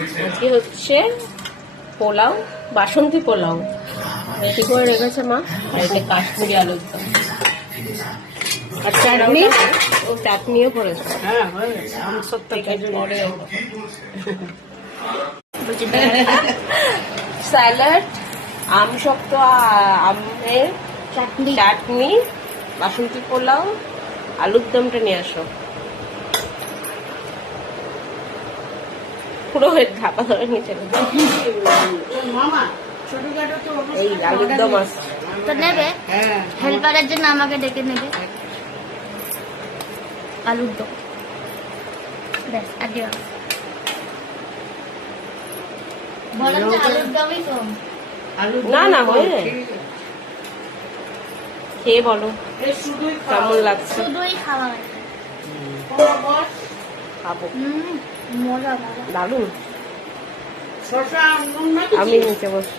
আজকে হচ্ছে পোলাও, বাসন্তী পোলাও রেডি করে রেখেছে মা। আর এতে কাশ্মীরি আলুর দম আর চাটনি, ও চাটনিও করেছে। হ্যাঁ হয়ে গেছে, আমি 70 কেজি পরে স্যালাড, আম শক্ত, আমের চাটনি, বাসন্তী পোলাও, আলুর দমটা নিয়ে আসো। পুরো ঢাকা ধরে নিচে মামা ছোটখাটো তো এই আলুর দম আসছে। তো নেবে, হ্যাঁ হেল্পারের জন্য আমাকে ডেকে নেবে। আলুর দম ব্যাস, আগে বলেন যে আলুর দমই তো। না না হয়ে যায়, খেয়ে বলো শুধুই কেমন লাগছে। শুধুই খাওয়া খাবো, মজা মজা। দারুন। শশা নুন না আমি নিচে বসে